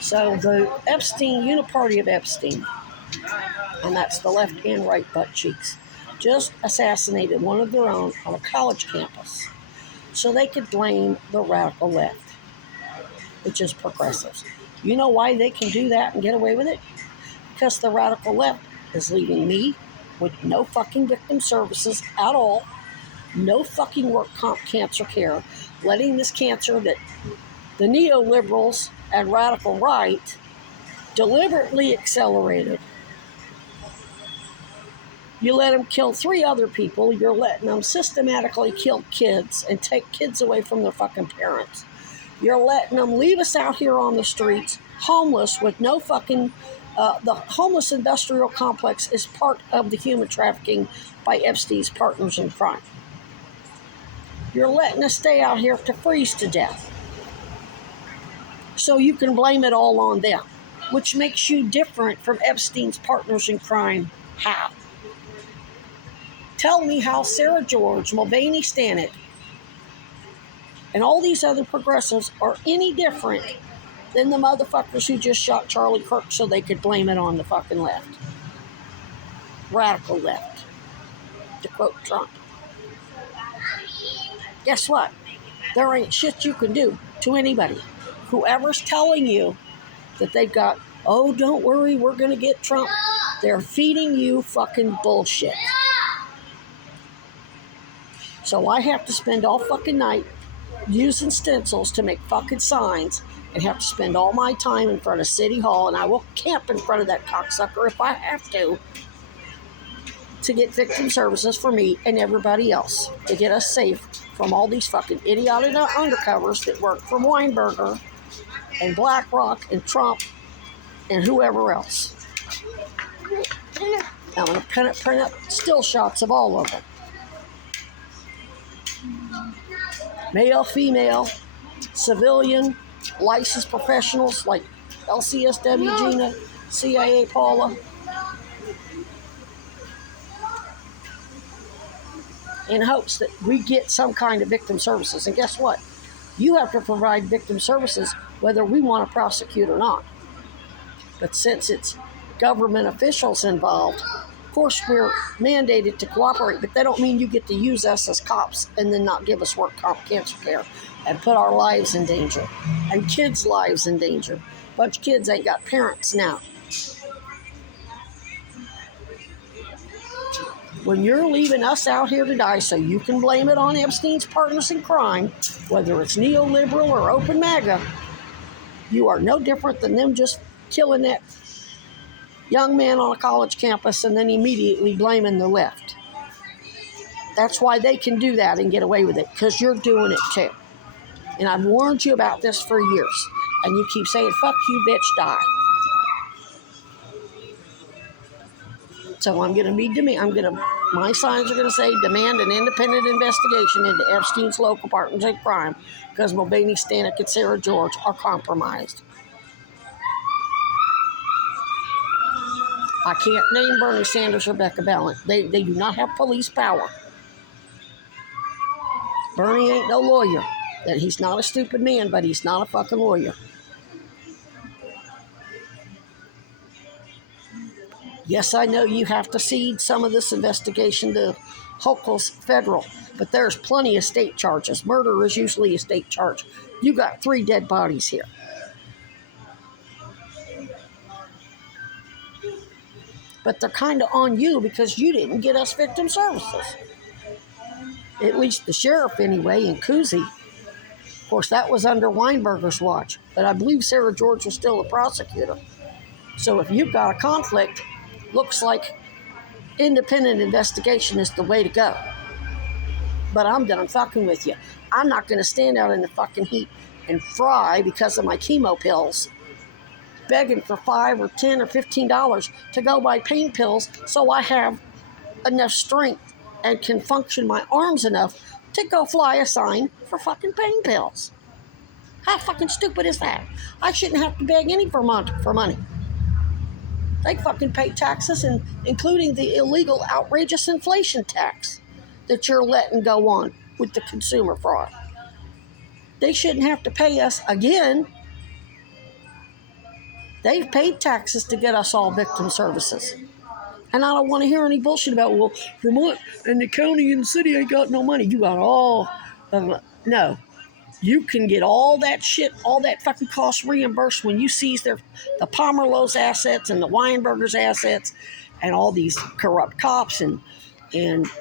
So the Epstein, uniparty of Epstein, and that's the left and right butt cheeks, just assassinated one of their own on a college campus so they could blame the radical left, which is progressives. You know why they can do that and get away with it? Because the radical left is leaving me with no fucking victim services at all, no fucking work comp cancer care, letting this cancer that the neoliberals and radical right deliberately accelerated. You let them kill 3 other people, you're letting them systematically kill kids and take kids away from their fucking parents. You're letting them leave us out here on the streets, homeless with no fucking... the homeless industrial complex is part of the human trafficking by Epstein's partners in crime. You're letting us stay out here to freeze to death. So you can blame it all on them, which makes you different from Epstein's partners in crime. How? Tell me how Sarah George, Mulvaney Stanek, and all these other progressives are any different than the motherfuckers who just shot Charlie Kirk so they could blame it on the fucking left. Radical left. To quote Trump. Guess what? There ain't shit you can do to anybody. Whoever's telling you that they've got, oh, don't worry, we're going to get Trump, they're feeding you fucking bullshit. So I have to spend all fucking night using stencils to make fucking signs and have to spend all my time in front of City Hall, and I will camp in front of that cocksucker if I have to get victim services for me and everybody else, to get us safe from all these fucking idiotic undercovers that work for Weinberger and BlackRock and Trump and whoever else. I'm going to print up still shots of all of them. Male, female, civilian, licensed professionals like LCSW Gina, CIA Paula, in hopes that we get some kind of victim services. And guess what? You have to provide victim services whether we want to prosecute or not. But since it's government officials involved, of course we're mandated to cooperate, but that don't mean you get to use us as cops and then not give us work comp cancer care and put our lives in danger and kids' lives in danger. A bunch of kids ain't got parents now. When you're leaving us out here to die so you can blame it on Epstein's partners in crime, whether it's neoliberal or open MAGA, you are no different than them just killing that young man on a college campus and then immediately blaming the left. That's why they can do that and get away with it, because you're doing it too. And I've warned you about this for years, and you keep saying, fuck you, bitch, die. So I'm going to be, my signs are going to say, demand an independent investigation into Epstein's local partners in crime, because Mulvaney Stanek and Sarah George are compromised. I can't name Bernie Sanders or Rebecca Ballant. They do not have police power. Bernie ain't no lawyer. That he's not a stupid man, but he's not a fucking lawyer. Yes, I know you have to cede some of this investigation to Hochul's federal, but there's plenty of state charges. Murder is usually a state charge. You got 3 dead bodies here. But they're kind of on you because you didn't get us victim services. At least the sheriff anyway, in Cousy. Of course, that was under Weinberger's watch, but I believe Sarah George was still the prosecutor. So if you've got a conflict, looks like independent investigation is the way to go. But I'm done fucking with you. I'm not going to stand out in the fucking heat and fry because of my chemo pills, begging for $5 or $10 or $15 to go buy pain pills so I have enough strength and can function my arms enough to go fly a sign for fucking pain pills. How fucking stupid is that? I shouldn't have to beg any for money. They fucking pay taxes, and including the illegal, outrageous inflation tax that you're letting go on with the consumer fraud. They shouldn't have to pay us again. They've paid taxes to get us all victim services. And I don't want to hear any bullshit about, well, Vermont and the county and the city ain't got no money. You got all no. You can get all that shit, all that fucking cost reimbursed when you seize the Pomerleau's assets and the Weinberger's assets and all these corrupt cops and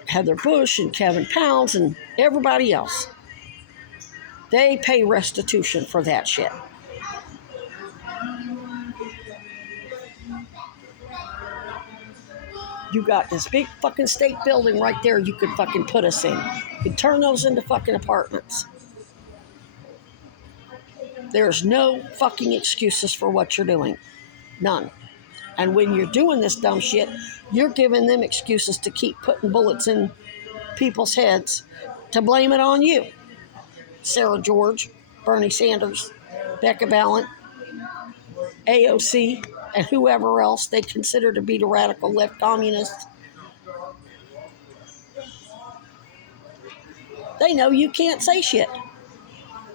Heather Bush and Kevin Pounds and everybody else. They pay restitution for that shit. You got this big fucking state building right there you could fucking put us in. You could turn those into fucking apartments. There's no fucking excuses for what you're doing. None. And when you're doing this dumb shit, you're giving them excuses to keep putting bullets in people's heads to blame it on you. Sarah George, Bernie Sanders, Becca Balint, AOC, and whoever else they consider to be the radical left communists. They know you can't say shit.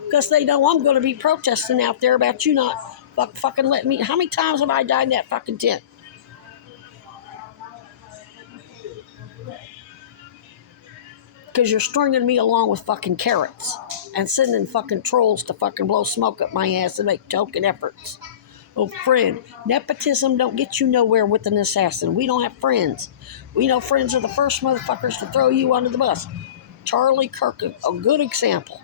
Because they know I'm going to be protesting out there about you not fucking letting me. How many times have I died in that fucking tent? Because you're stringing me along with fucking carrots and sending fucking trolls to fucking blow smoke up my ass and make token efforts. Oh, friend, nepotism don't get you nowhere with an assassin. We don't have friends. We know friends are the first motherfuckers to throw you under the bus. Charlie Kirk, a good example.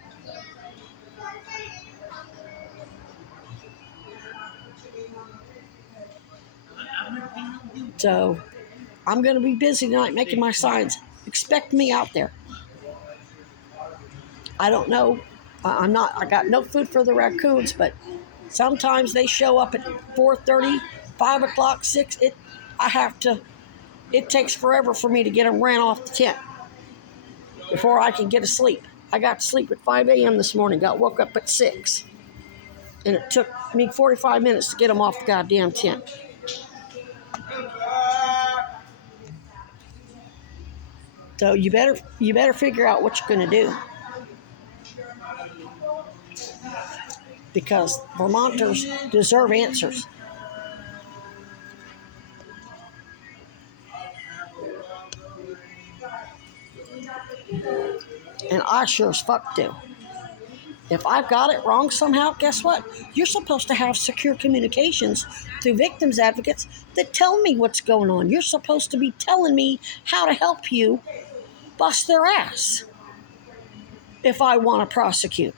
So, I'm going to be busy tonight making my signs. Expect me out there. I don't know. I got no food for the raccoons, but sometimes they show up at 4:30, 5 o'clock, 6. It takes forever for me to get them ran off the tent before I can get to sleep. I got to sleep at 5 a.m. this morning, woke up at 6. And it took me 45 minutes to get them off the goddamn tent. So you better figure out what you're going to do. Because Vermonters deserve answers. And I sure as fuck do. If I've got it wrong somehow, guess what? You're supposed to have secure communications through victims advocates that tell me what's going on. You're supposed to be telling me how to help you bust their ass if I want to prosecute.